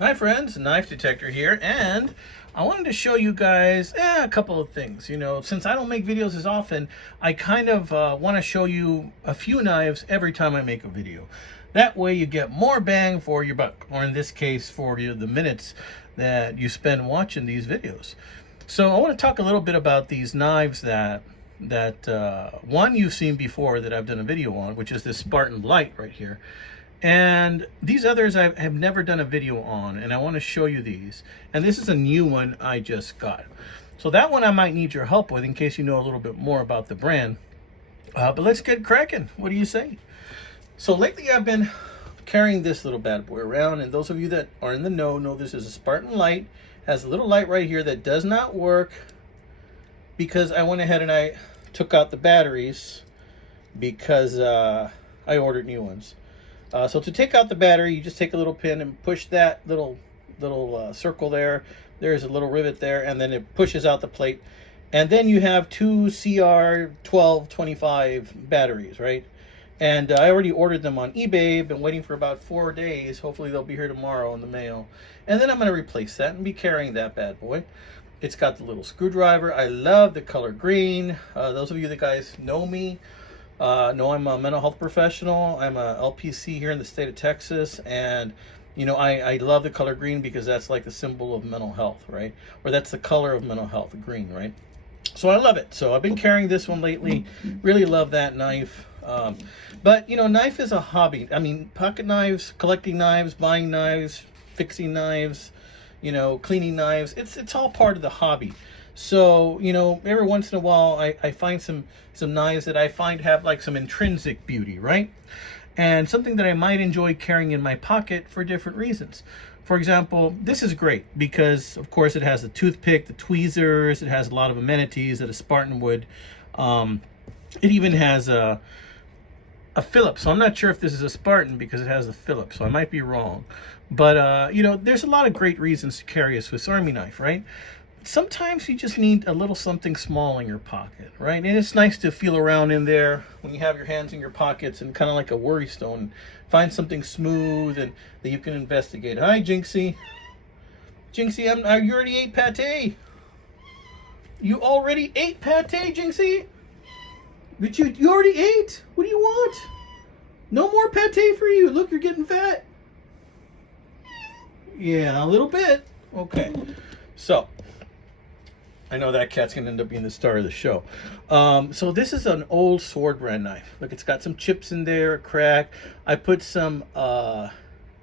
Hi friends, Knife Detector here, and I wanted to show you guys a couple of things. Since I don't make videos as often, I kind of want to show you a few knives every time I make a video. That way you get more bang for your buck, or in this case for the minutes that you spend watching these videos. So I want to talk a little bit about these knives that one you've seen before that I've done a video on, which is this Spartan Light right here. And these others I have never done a video on, and I want to show you these. And this is a new one I just got. So that one I might need your help with in case you know a little bit more about the brand. But let's get cracking. What do you say? So lately I've been carrying this little bad boy around, and those of you that are in the know this is a Spartan Light. Has a little light right here that does not work because I went ahead and I took out the batteries because I ordered new ones. So to take out the battery, you just take a little pin and push that little circle there. There's a little rivet there, and then it pushes out the plate. And then you have two CR1225 batteries, right? And I already ordered them on eBay. Been waiting for about 4 days. Hopefully they'll be here tomorrow in the mail. And then I'm going to replace that and be carrying that bad boy. It's got the little screwdriver. I love the color green. Those of you that guys know me, no, I'm a mental health professional. I'm a LPC here in the state of Texas, and I love the color green because that's like the symbol of mental health, right? Or that's the color of mental health, green, right? So I love it. So I've been carrying this one lately. Really love that knife. But knife is a hobby. I mean, pocket knives, collecting knives, buying knives, fixing knives, cleaning knives. It's all part of the hobby. So, every once in a while, I find some knives that I find have like some intrinsic beauty, right? And something that I might enjoy carrying in my pocket for different reasons. For example, this is great because, of course, it has the toothpick, the tweezers, it has a lot of amenities that a Spartan would. It even has a Phillips. So I'm not sure if this is a Spartan because it has a Phillips, so I might be wrong. But, there's a lot of great reasons to carry a Swiss Army knife, right? Sometimes you just need a little something small in your pocket, right? And it's nice to feel around in there when you have your hands in your pockets and kind of like a worry stone. Find something smooth and that you can investigate. Hi, Jinxie. Jinxie, you already ate pate. You already ate pate, Jinxie? But you already ate? What do you want? No more pate for you. Look, you're getting fat. Yeah, a little bit. Okay. So I know that cat's going to end up being the star of the show. So this is an old sword brand knife. Look, it's got some chips in there, a crack. I put some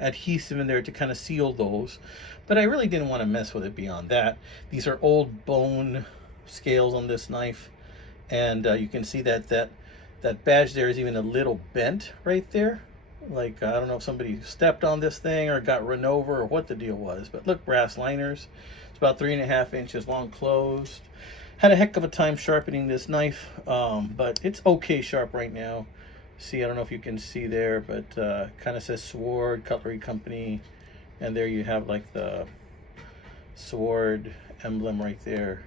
adhesive in there to kind of seal those. But I really didn't want to mess with it beyond that. These are old bone scales on this knife. And you can see that badge there is even a little bent right there. Like, I don't know if somebody stepped on this thing or got run over or what the deal was. But look, brass liners. About 3.5 inches long closed. Had a heck of a time sharpening this knife, but it's okay sharp right now. See, I don't know if you can see there, but kind of says Sword Cutlery Company, and there you have like the sword emblem right there.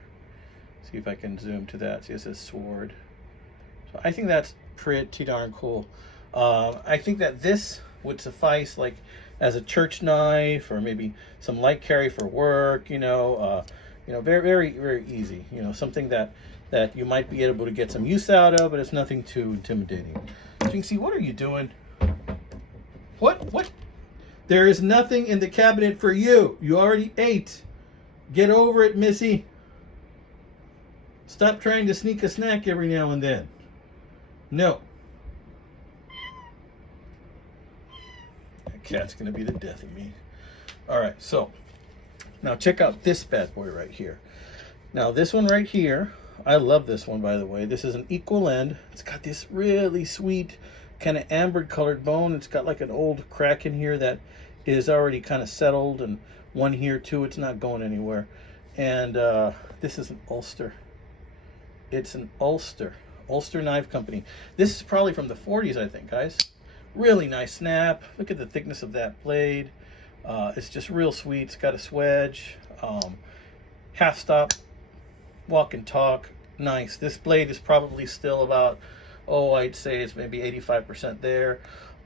See if I can zoom to that. See, it says Sword. So I think that's pretty darn cool. I think that this would suffice like as a church knife or maybe some light carry for work, very, very, very easy, something that you might be able to get some use out of, but it's nothing too intimidating. Jinxie, what are you doing? What? There is nothing in the cabinet for you. You already ate. Get over it, Missy. Stop trying to sneak a snack every now and then. No. Cat's gonna be the death of me. All right, so now check out this bad boy right here. Now this one right here, I love this one, by the way. This is an equal end. It's got this really sweet kind of amber colored bone. It's got like an old crack in here that is already kind of settled, and one here too. It's not going anywhere. And this is an Ulster. It's an Ulster Knife Company. This is probably from the 40s, I think, guys. Really nice snap. Look at the thickness of that blade. It's just real sweet. It's got a swedge, half stop, walk and talk. Nice. This blade is probably still about, I'd say it's maybe 85% there.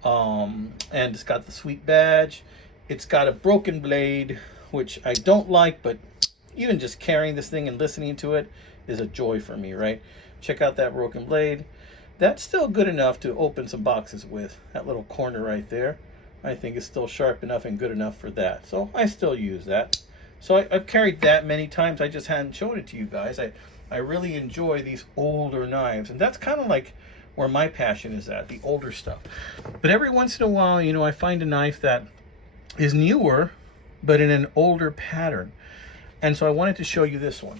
And it's got the sweet badge. It's got a broken blade, which I don't like, but even just carrying this thing and listening to it is a joy for me, right? Check out that broken blade. That's still good enough to open some boxes with. That little corner right there, I think is still sharp enough and good enough for that. So I still use that. So I've carried that many times. I just hadn't shown it to you guys. I really enjoy these older knives, and that's kind of like where my passion is at, the older stuff. But every once in a while, you know, I find a knife that is newer, but in an older pattern. And so I wanted to show you this one.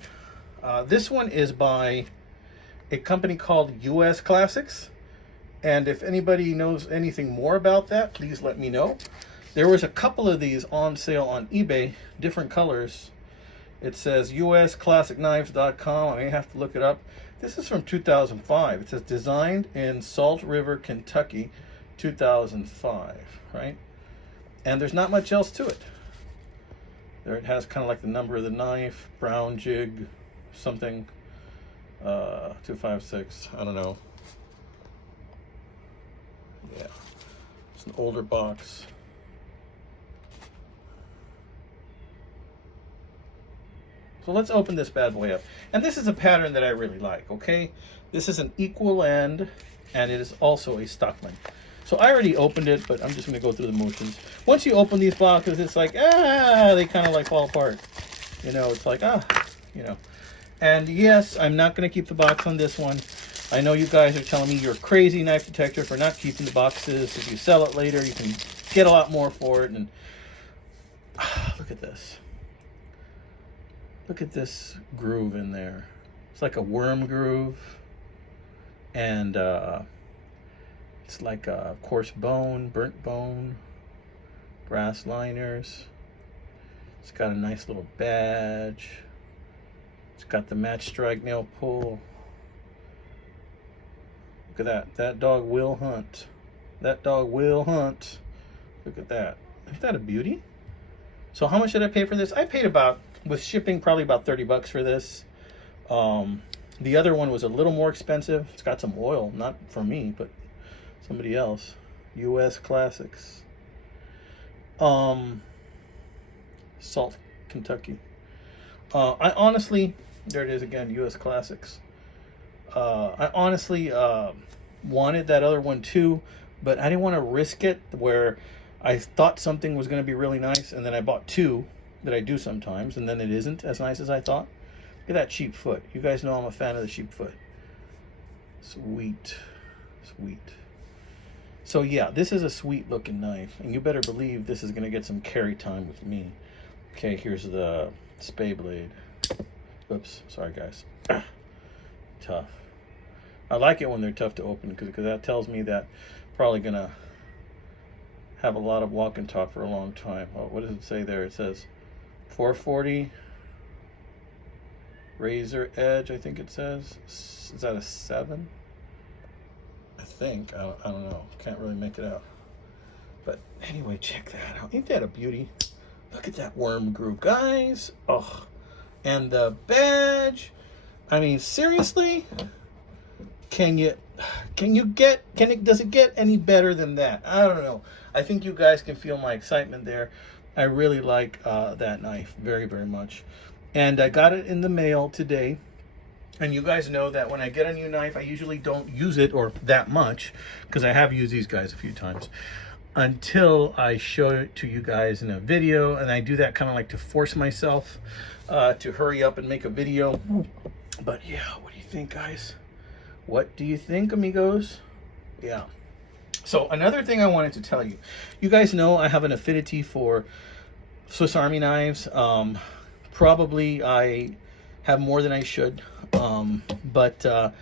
This one is by a company called US Classics. And if anybody knows anything more about that, please let me know. There was a couple of these on sale on eBay, different colors. It says usclassicknives.com. I may have to look it up. This is from 2005. It says designed in Salt River, Kentucky, 2005, right? And there's not much else to it. There it has kind of like the number of the knife, brown jig, something, 256, I don't know. Yeah, it's an older box. So let's open this bad boy up. And this is a pattern that I really like, okay? This is an equal end, and it is also a Stockman. So I already opened it, but I'm just gonna go through the motions. Once you open these boxes, it's like, they kind of like fall apart. You know, it's like, you know. And yes, I'm not gonna keep the box on this one. I know you guys are telling me you're crazy, Knife Detector, for not keeping the boxes. If you sell it later, you can get a lot more for it. And look at this. Look at this groove in there. It's like a worm groove. And it's like a coarse bone, burnt bone, brass liners. It's got a nice little badge. It's got the match strike nail pull. Look at that. That dog will hunt. That dog will hunt. Look at that. Isn't that a beauty? So how much did I pay for this? I paid about, with shipping, probably about 30 bucks for this. The other one was a little more expensive. It's got some oil, not for me, but somebody else. US Classics. Salt, Kentucky. I honestly, there it is again, US Classics. I honestly wanted that other one too, but I didn't want to risk it where I thought something was going to be really nice, and then I bought two that I do sometimes, and then it isn't as nice as I thought. Look at that sheep foot. You guys know I'm a fan of the sheep foot. Sweet. Sweet. So yeah, this is a sweet looking knife, and you better believe this is going to get some carry time with me. Okay, here's the spay blade. Oops, sorry guys. Tough. I like it when they're tough to open, because that tells me that probably going to have a lot of walk and talk for a long time. Oh, what does it say there? It says 440 razor edge, I think it says. Is that a 7? I think. I don't know. Can't really make it out. But anyway, check that out. Ain't that a beauty? Look at that worm groove, guys. Oh, and the badge. I mean, seriously? Does it get any better than that? I don't know. I think you guys can feel my excitement there. I really like that knife very, very much. And I got it in the mail today. And you guys know that when I get a new knife, I usually don't use it or that much, because I have used these guys a few times, until I show it to you guys in a video. And I do that kind of like to force myself to hurry up and make a video. But yeah, what do you think, guys? What do you think, amigos? Yeah. So another thing I wanted to tell you. You guys know I have an affinity for Swiss Army knives. Probably I have more than I should. But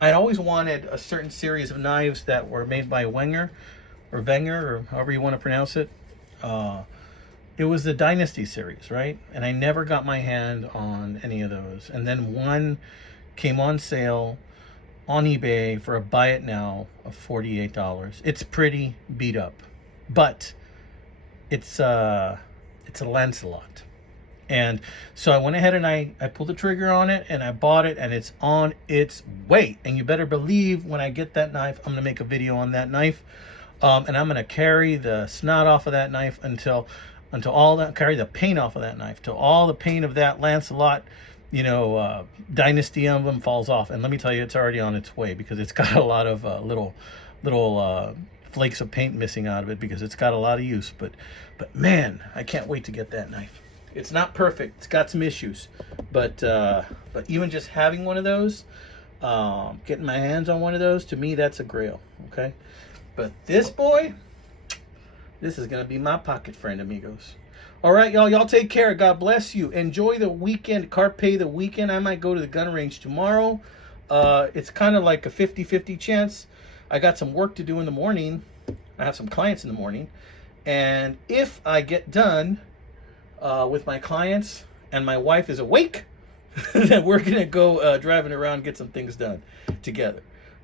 I always wanted a certain series of knives that were made by Wenger, or however you want to pronounce it. It was the Dynasty series, right? And I never got my hand on any of those. And then one came on sale on eBay for a buy it now of $48. It's pretty beat up, but it's a Lancelot. And so I went ahead and I pulled the trigger on it, and I bought it, and it's on its way. And you better believe when I get that knife, I'm gonna make a video on that knife. And I'm going to carry the snot off of that knife until all that, carry the paint off of that knife till all the paint of that Lancelot, dynasty emblem falls off. And let me tell you, it's already on its way, because it's got a lot of little flakes of paint missing out of it, because it's got a lot of use. But man, I can't wait to get that knife. It's not perfect. It's got some issues, but even just having one of those, getting my hands on one of those, to me, that's a grail. Okay, but this boy, this is gonna be my pocket friend, amigos. All right, y'all take care. God bless you. Enjoy the weekend. Carpe the weekend. I might go to the gun range tomorrow. It's kind of like a 50-50 chance. I got some work to do in the morning. I have some clients in the morning. And if I get done with my clients and my wife is awake, then we're going to go driving around and get some things done together.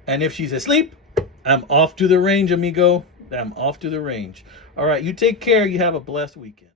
And if she's asleep, I'm off to the range, amigo. I'm off to the range. All right, you take care. You have a blessed weekend.